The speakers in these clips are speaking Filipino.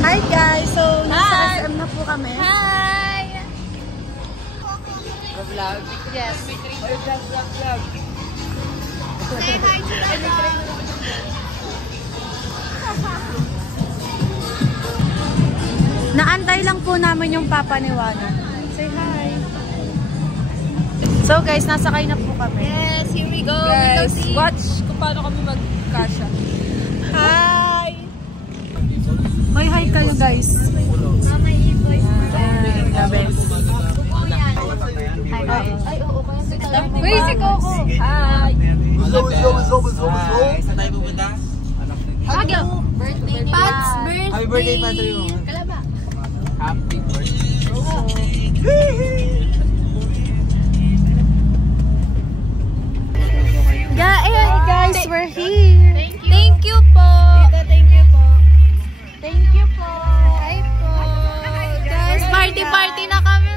Hi guys! So, nasa SM na po kami. Hi! Vlog? Yes. Vlog. Say hi to the vlog. Naantay lang po namin yung papa ni Wana. Say hi! So guys, nasakay na po kami. Yes, here we go. Guys, watch kung paano kami mag-kasha. Hi! Hoy, hi kayo guys. Mama e-voice mo yan. Gabes. Hi guys. Ay, oo. Uy, si Coco. Hi! Saan tayo pupunta? Bagyo. Birthday ni Pat's birthday. Happy birthday, Padre. Kalaba. Happy birthday. Hey guys, we're here. Thank you po. Thank you po. Thank you po. Hi po. Guys, party na kami.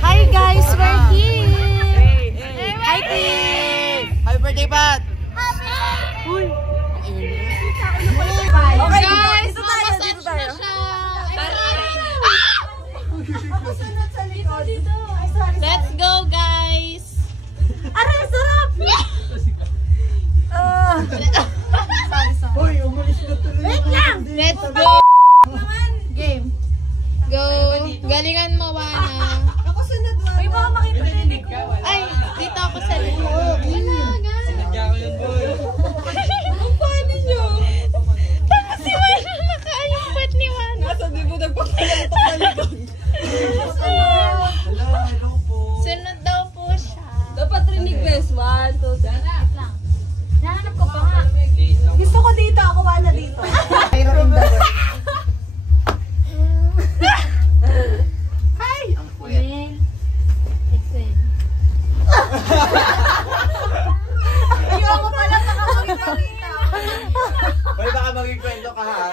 Hi guys, we're here. Hi, Queen! Happy birthday, Pat! Uy. Okay, guys, dito tayo. Let's go, guys. Aray, sarap! Wait lang! Let's go. Game. Go. Galingan mo, Wana. Ako sunod, Wana. May mga makita din ko. Ay, dito ako sa loob. Wala, guys. Ang paano nyo? Tapos si Wana nakaayumpot ni Wana. Nasa di mo nagpapalitok. Hello po. Sunod daw po siya. Dapat rinig best. 1, 2, 3. Nahanap ko pa nga. Gusto ko dito, ako wala dito. Hi! Ayaw mo pala sa kapag-ibalita. Pwede ka maging-kwento ka, ha?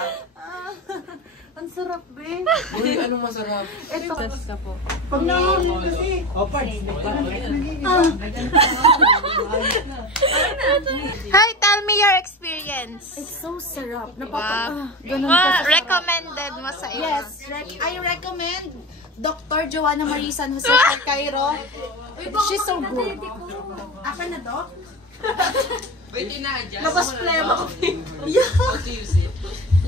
Ang sarap, Ben. Uy, anong masarap? Ito. Ka po. Pag nahuli kasi. O, parts. Hi, tell me your experience. It's so sarap. Ganun recommended mo sa iyo? Yes, I recommend Dr. Joanna Marisan Jose Cairo. She's so good. Aka na, Doc? Wait, ina-adjust. Labas plema ko.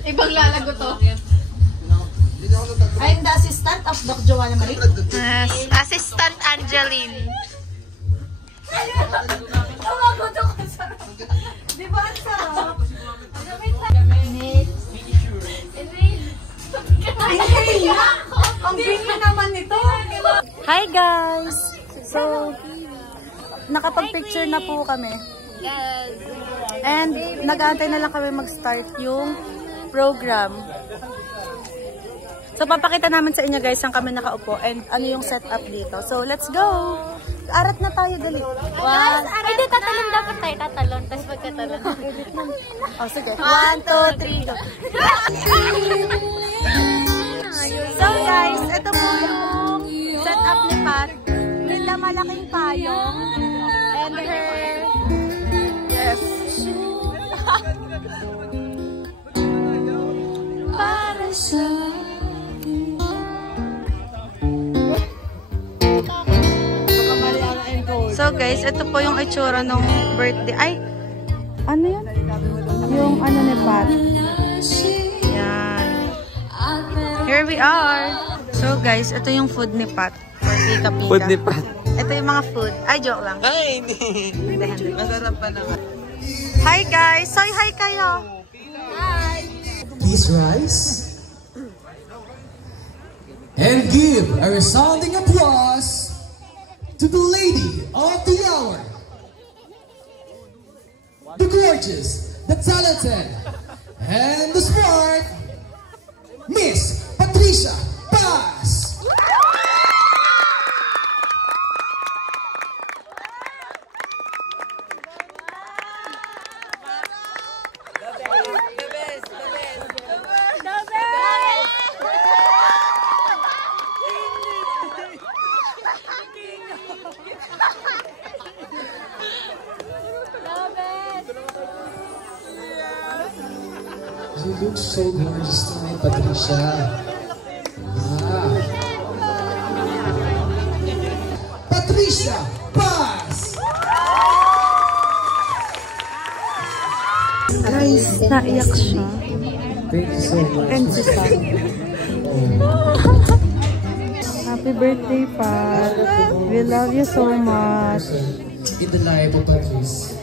Ibang lalago to. I'm the assistant of Doc Joanna Marisan. Yes, Assistant Angeline. Tawago to ko sarap. Di ba ang sarap? Ang bingi naman nito. Hi guys! So, nakapag-picture na po kami. Yes. And nag-aantay na lang kami mag-start yung program. So, papakita namin sa inyo guys saan kami nakaupo and ano yung setup dito. So, let's go! Arat na tayo, dali. One. Ay, di, tatalon dapat tayo. Tatalon. Tapos pagkatalon. Oh, sige. 1, 2, 3, go. So guys, ito po yung setup ni Pat. With the malaking payong. And her... Yes. Para sa... So guys, ito po yung itsura ng birthday. Ay! Ano yan? Yung ano ni Pat. Yan. Here we are. So guys, ito yung food ni Pat. For pika-pika. Food ni Pat. Ito yung mga food. Ay, joke lang. Ay, hindi. Masarap pa naman. Hi guys! Say hi kayo! Hi. Please rise and give a resounding applause to the lady of the hour, the gorgeous, the talented, and the smart, Miss Patricia Paz. You look so gorgeous tonight, Patricia. Ah. Patricia Paz! Guys, naiyak siya. Thank you so much. And si Sam. Happy birthday, Pat. We love you so much. In the life of Patrice.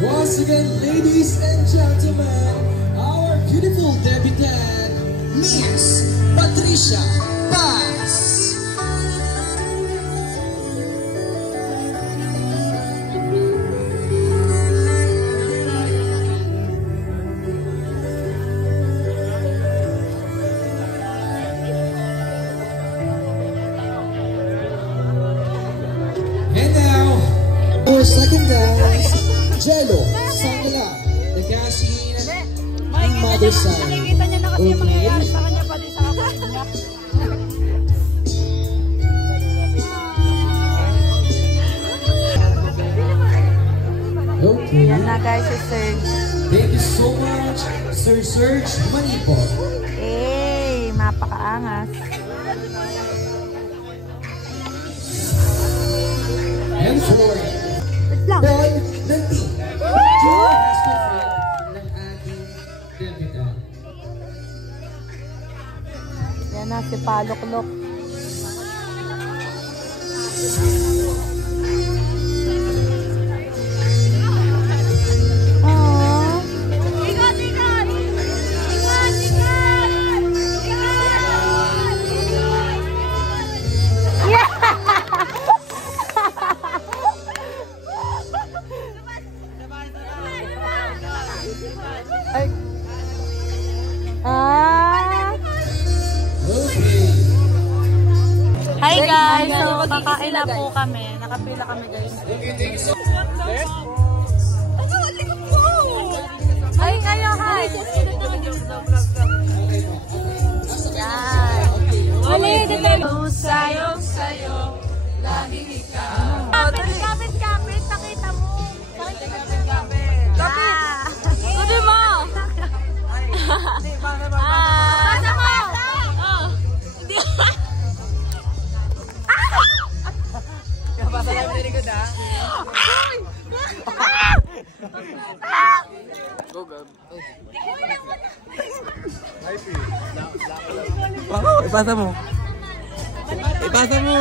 Once again, ladies and gentlemen, our beautiful debutante, Miss Patricia Paz. And now, our second dance, Jello Sangala, the cashin ng mother's side. Nakikita niya na kasi yung mangyayari sa kanya pati sa kapatid niya. Okay. Yan na guys, si Serge. Thank you so much, Sir Serge Manipo. Hey, mapakaangas. And for Paul Nanti, junior best friend ng ating debutante. Yan na si Paluklok. Aww. Ikot! Ikot! Ikot! Ay. Ah. Okay. Hi guys, so kakain na po kami. Nakapila kami guys. Okay, thank you so Hi kayo, hi. Yan. Sayo, laging ikaw. Kapit! Nakita mo! Kapit! Sabi mo! Basta mo! Basta lang yung likod ha. Go, Gab. Ipasa mo. Ipasa mo.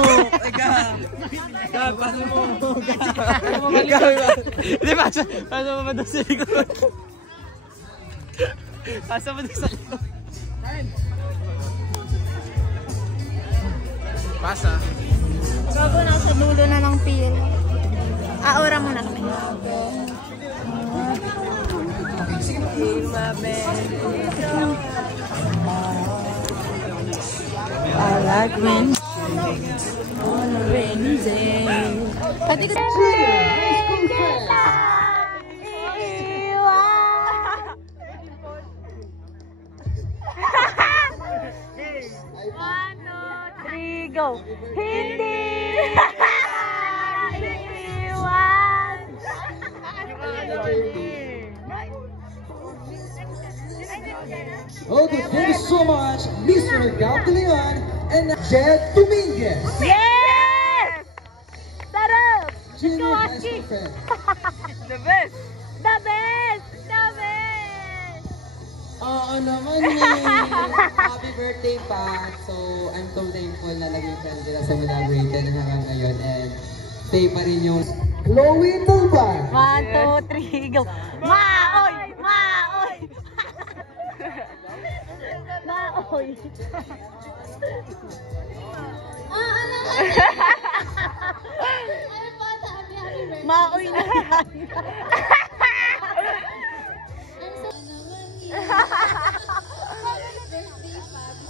Gab, pasa mo. Hindi, pasa mo ba doon sa likod? Pasa mo doon sa likod. Pasa. Gago, nasa dulo na ng pil. Aura mo na kami. I like when on a rainy day. Pati ko One, two, three, go. Hindi! Iwan! Okay, thank you so much, Mr. Gab De Leon and Jed Dominguez. Yes! Sarap! Junior high school friend. The best! The best! The best! Oo naman eh. Happy birthday, Pat. So, I'm so thankful na naging friend sila sa Malabrated hanggang ngayon. And stay pa rin yung Chloe Tulban. 1, 2, 3, go! Maoy! Maoy! Maoy! Maoy na yan!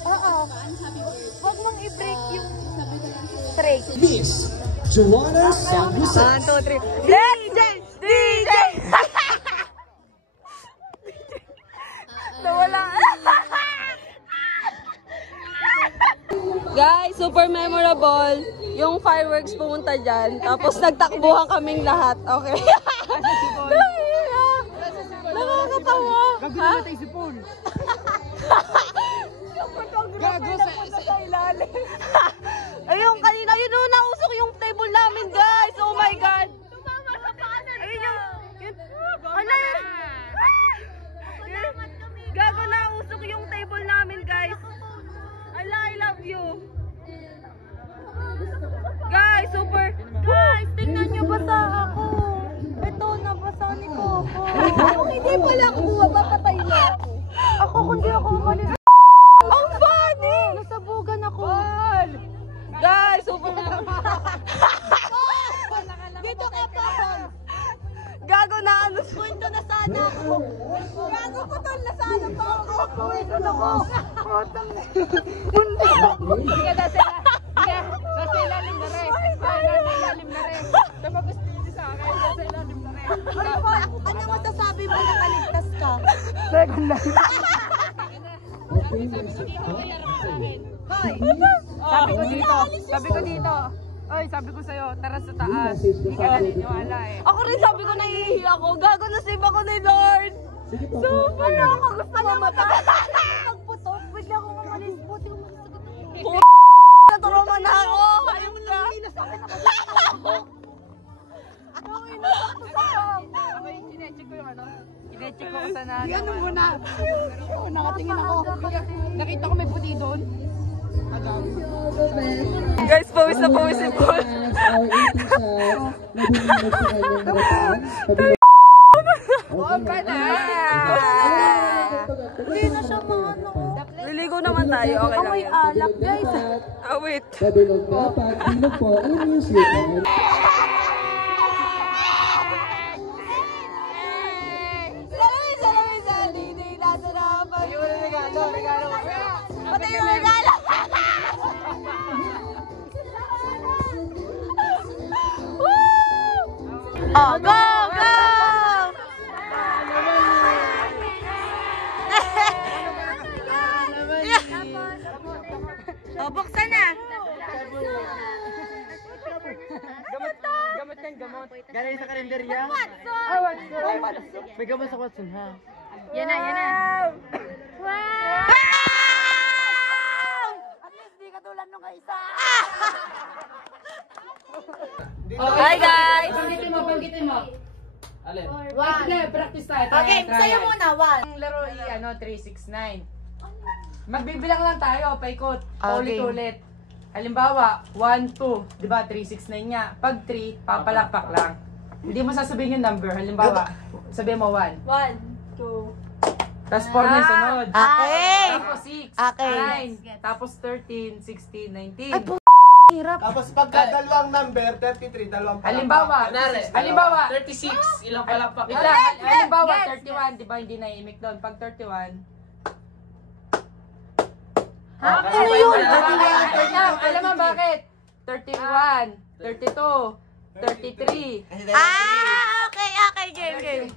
Oo. Huwag mong i-break yung break. Miss Joanna San Jose. 1, 2, 3. DJ! DJ! Nawala. Guys, super memorable. Yung fireworks pumunta dyan. Tapos nagtakbuhan kaming lahat. Okay. Nakakatawa. Ha? Gago sa ilalim. Ayun, kanina yun yung nausok yung table namin, guys. Oh my God. Tumama sa paanan. Ayun yung... Ano yun? Gago, nausok yung table namin, guys. Ala, I love you. Guys, super. Guys, tingnan nyo, basa ako. Ito, nabasa ni Coco. Hindi pala ako bumabapatay na ako. Ako, kundi ako umalis. Ang funny! Nasabugan ako. Guys, super. Dito ka pa. Gago na ano. Punto na sana ako. Gago putol na sana pa ako. Punto na ako. Sige, nasa ilalim na rin. Nasa ilalim na rin. Napagusto niyo sa akin. Nasa ilalim na rin. Ano masasabi mo na kaligtas ka? Second lang. Sabi ko dito. Ay, sabi ko sa'yo, tara sa taas. Hindi ka naniniwala eh. Ako rin sabi ko, nahihihi ako. Gago na save ako ni Lord. Super ako. Gusto mo matagal. Pagputok, bigla akong umalis. Buti umalis. Naturoma na ako. Ayun ka. Ang inasakto sa kam. Ako yung chinecheck ko yung ano. Chinecheck ko sa na. Di ano muna. Nakatingin ako. Nakita ko may puti doon. Guys, pawis na pawis si Paul. Hindi na siya maano. Liligo naman tayo. Okay lang yan. Alak, guys. Wait. Pabilog dapat, bilog po, i-music. Patay yung regalo! Oh, go! Go! Oh, buksan na! Gamot yan, gamot. Galing sa karinderya. May gamot sa Watson, ha? Yan na, yan na. Wow! At least di katulad nung kaisa. Hi guys! Banggitin mo. Alin? Practice tayo. Okay, sa'yo muna, one. Ang laro ano, 369. Magbibilang lang tayo, paikot. Paulit-ulit. Halimbawa, 1, 2. Diba, 369 niya. Pag 3, papalakpak lang. Hindi mo sasabihin yung number. Halimbawa, sabihin mo 1. 1, 2. Tapos 4 na yung sunod. Okay. Tapos 6, Okay. 9. Tapos 13, 16, 19. Ay, hirap. Tapos pagka dalawang number, 33, dalawang Halimbawa, 36, ilang palakpak. halimbawa, 31, di ba hindi naiimik doon? Pag 31, Ano yun? alam mo bakit? 31, 32, 33. Okay, okay, game.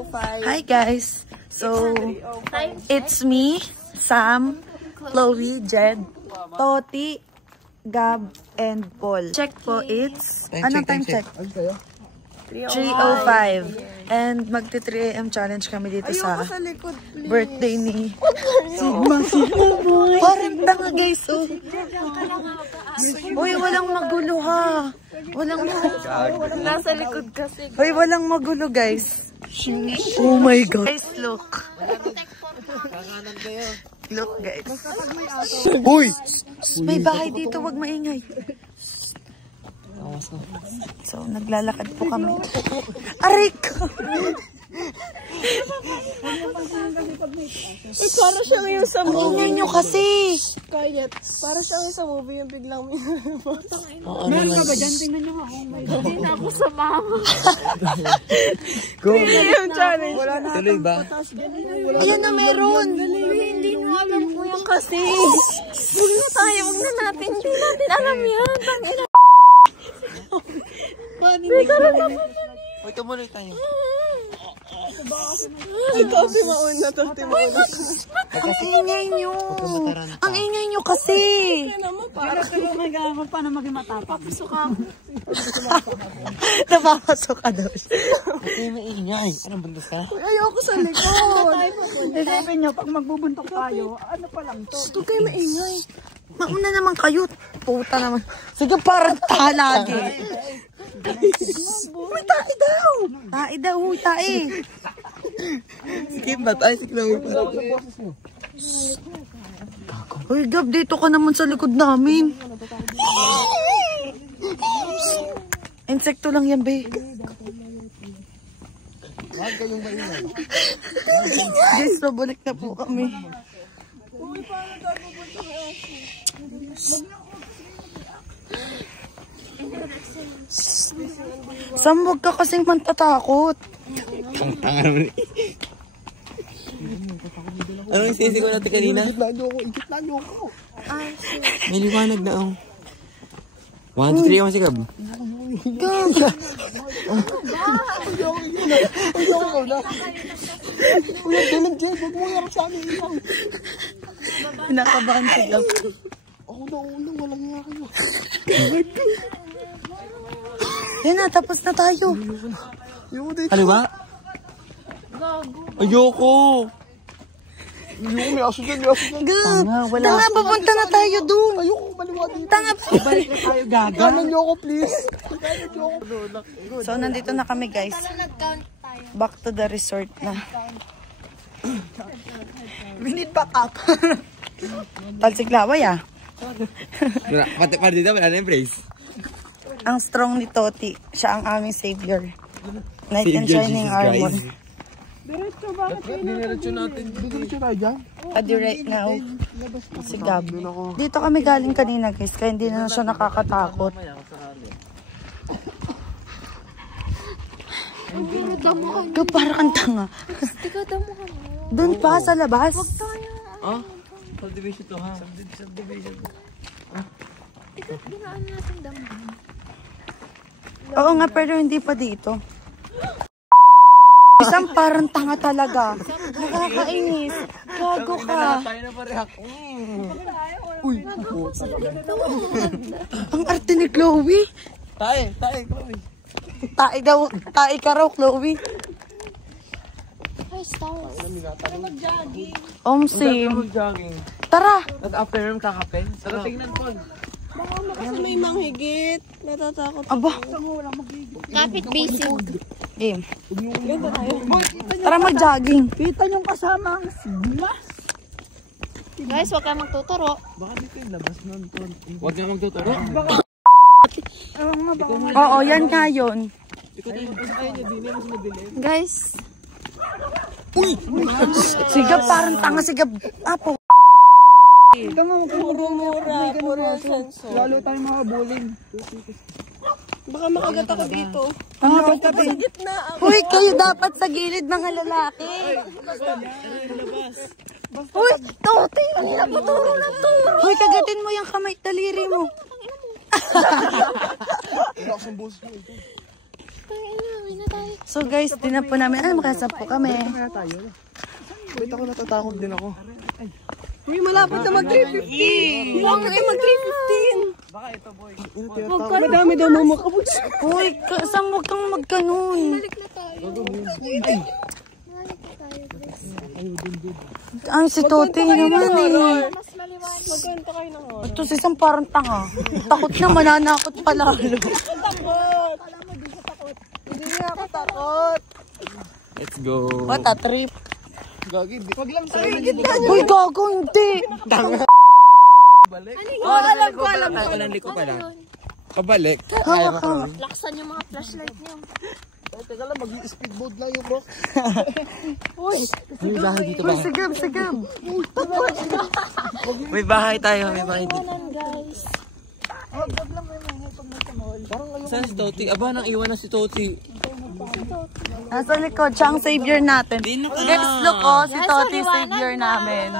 Hi guys! So, it's me, Sam, Chloe, Jed, Toti, Gab, and Paul. Check po, it's... Anong time check? 3:05. And magti 3 AM challenge kami dito sa birthday ni Sigma Boy. Parang tanga guys, oh. Uy, walang magulo ha. Walang Nasa likod kasi. Uy, walang magulo guys. Oh my God. Guys, look. Look guys. Uy! May bahay dito, wag maingay. So, naglalakad po kami. Aray ko! Para siya ngayon sa Ang ingay nyo kasi. Quiet. Para siya ngayon sa movie yung biglang Meron ka ba dyan? Tingnan nyo ako. Hindi na ako sa mama. Go! Yung challenge. Tuloy ba? Ayan na, meron. Hindi mo alam po yung kasi. Huwag na tayo. Huwag na natin. Hindi natin alam yan. Tangina. Uy, tumuloy tayo. Ikaw si mauna to. Ang ingay nyo. Ang ingay nyo kasi. Paano maging matapang? Papasok ka. Napapasok ka daw siya. Ito yung maingay. Anong buntos ka? Ayoko sa likod. Isipin nyo, pag magbubuntok tayo, ano pa lang to? Huwag kayo maingay. Mauna naman kayo. Puta naman. Sige, parang talagi. Uy, tae daw. Tae daw, huy, tae. Sige ba? Ay, sige na. Uy, Gab, dito ka naman sa likod namin. Insekto lang yan, be. Guys, pabalik na po kami. Sam, huwag ka kasing mantatakot. Tanga naman eh. Ano yung sisi ko natin kanina? May liwanag na oh. 1, 2, 3 ako si Gab. Pinakabahan si Gab. Yan na, tapos na tayo. Ano ba? Ayoko! Gab, tanga, papunta na tayo dun. Tanga, Balik na tayo, gaga. Ganon nyo ako, please. So, nandito na kami, guys. Back to the resort na. We need backup. Talsiklaway, ah. Pati dito, wala na yung brace. Ang strong ni Toti. Siya ang aming savior. Knight and Shining Armor. Adi right now, si Gab. Dito kami galing kanina, guys. Kaya hindi na siya nakakatakot. Gab, parang kang tanga. Doon pa, sa labas. Oh? Subdivision to, ha? Subdivision. Ikaw, ginaan natin damo. Oo nga, pero hindi pa dito. Isang parang tanga talaga. Nakakainis. Gago ka. Tayo na pareha. Uy. Ang arte ni Chloe. Tayo, Chloe. Tae ka raw, Chloe. Ay, stars. Same. Jogging. Tara. At after room kakape. Tara, tingnan po. Kasi may manghigit. Natatakot. Aba. Kapit basic. Game. Tara mag-jogging. Kita yung kasama ang Sigma. Guys, huwag kayo magtuturo. Huwag na magtuturo. Oo, yan nga yun. Guys, Sigab, parang tanga sigab. Apo. mura. Lalo tayong mga bowling. Baka makagat ako dito. Uy, kayo dapat sa gilid mga lalaki. Uy, Toti, ang napaturo na to. Uy, kagatin mo yung kamay at daliri mo. Kaya na, So guys, di na po namin, makasap po kami. Wait ako, natatakot din ako. Uy, malapit na mag-350. Huwag na mag-315. Baka ito, boy. Madami daw mamakabot. Uy, saan huwag kang magkanoy? Ano si Toti naman eh. Mas maliwanag. Magkanta kayo ng horror. Ito si Sam parang tanga. Takot na, mananakot pa lalo. Takot. Alam mo, di siya takot. Hindi niya ako takot. Let's go. What a trip. Gagi, Wag lang tayo. Uy, gago, hindi. Alam ko. Walang liko pala. Pabalik. Hawak ka. Laksan yung mga flashlight niyo. Teka lang, mag-speedboat lang yung bro. Uy, May bahay dito ba? Sigam. May bahay tayo, may bahay dito. Guys. wag lang may mga pag nasa mall. Saan si Toti? Aba, nang iwan na si Toti. Nasa likod, siya ang savior natin. Next look ko, si Toti savior namin.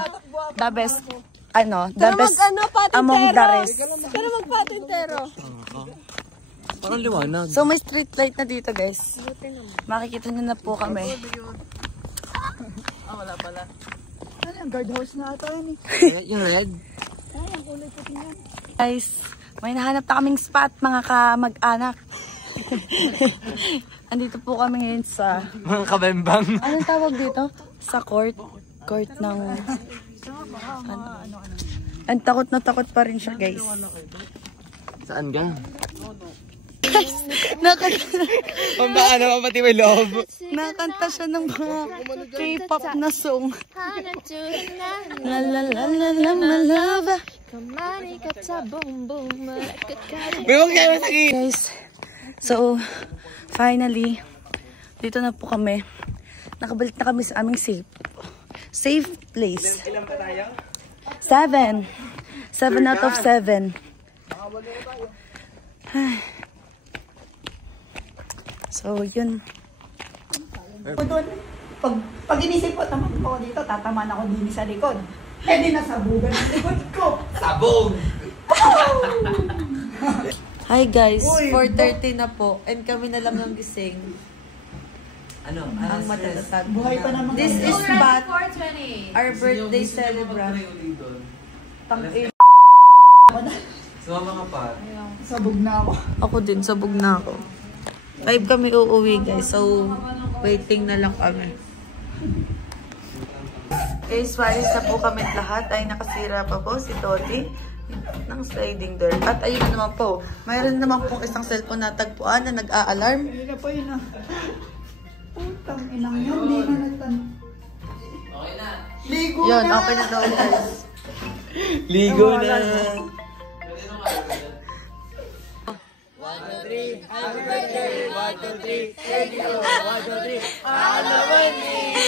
The best, the best among the rest. Pero magpatintero. Parang liwanag. So may street light na dito guys. Makikita nyo na po kami. Wala pala. Ano yung guardhouse na ata yun Yung red? Ay, ang kulay puti yan. Guys, may nahanap na kaming spot mga kamag-anak. Andito po kami ngayon sa... Mga kabembang. Anong tawag dito? Sa court. Court ng... Ang takot na takot pa rin siya guys. Saan ka? Nakanta pati may loob. siya ng mga K-pop na song. La la la la la la love. Guys, so finally dito na po kami. Nakabalik na kami sa aming safe place. Ilan pa tayo? 7 out of 7. So yun. Pag inisip ko, naman ko dito, tataman ako din sa likod. Eh di nasabugan ang likod ko. Sabog! Hi guys, 4:30 na po and kami na lang ang gising. Ano? Ang matalatag. Buhay pa naman. This is Pat, our birthday celebrant. Sumama ka pa. Sabog na ako. Ako din, sabog na ako. 5 kami uuwi guys, so waiting na lang kami. Guys, walis na po kami lahat. Ay nakasira pa po si Toti ng sliding door. At ayun naman po, mayroon naman pong isang cellphone na tagpuan na nag-a-alarm. Hindi pa yun ah. Putang inang yun, hindi na nagtan. Okay na. Ligo Yun, na! okay na daw guys. Ligo na. 1, 2, 3, happy birthday! 1, 2, 3, thank you! 1, 2, 3, alaman ni!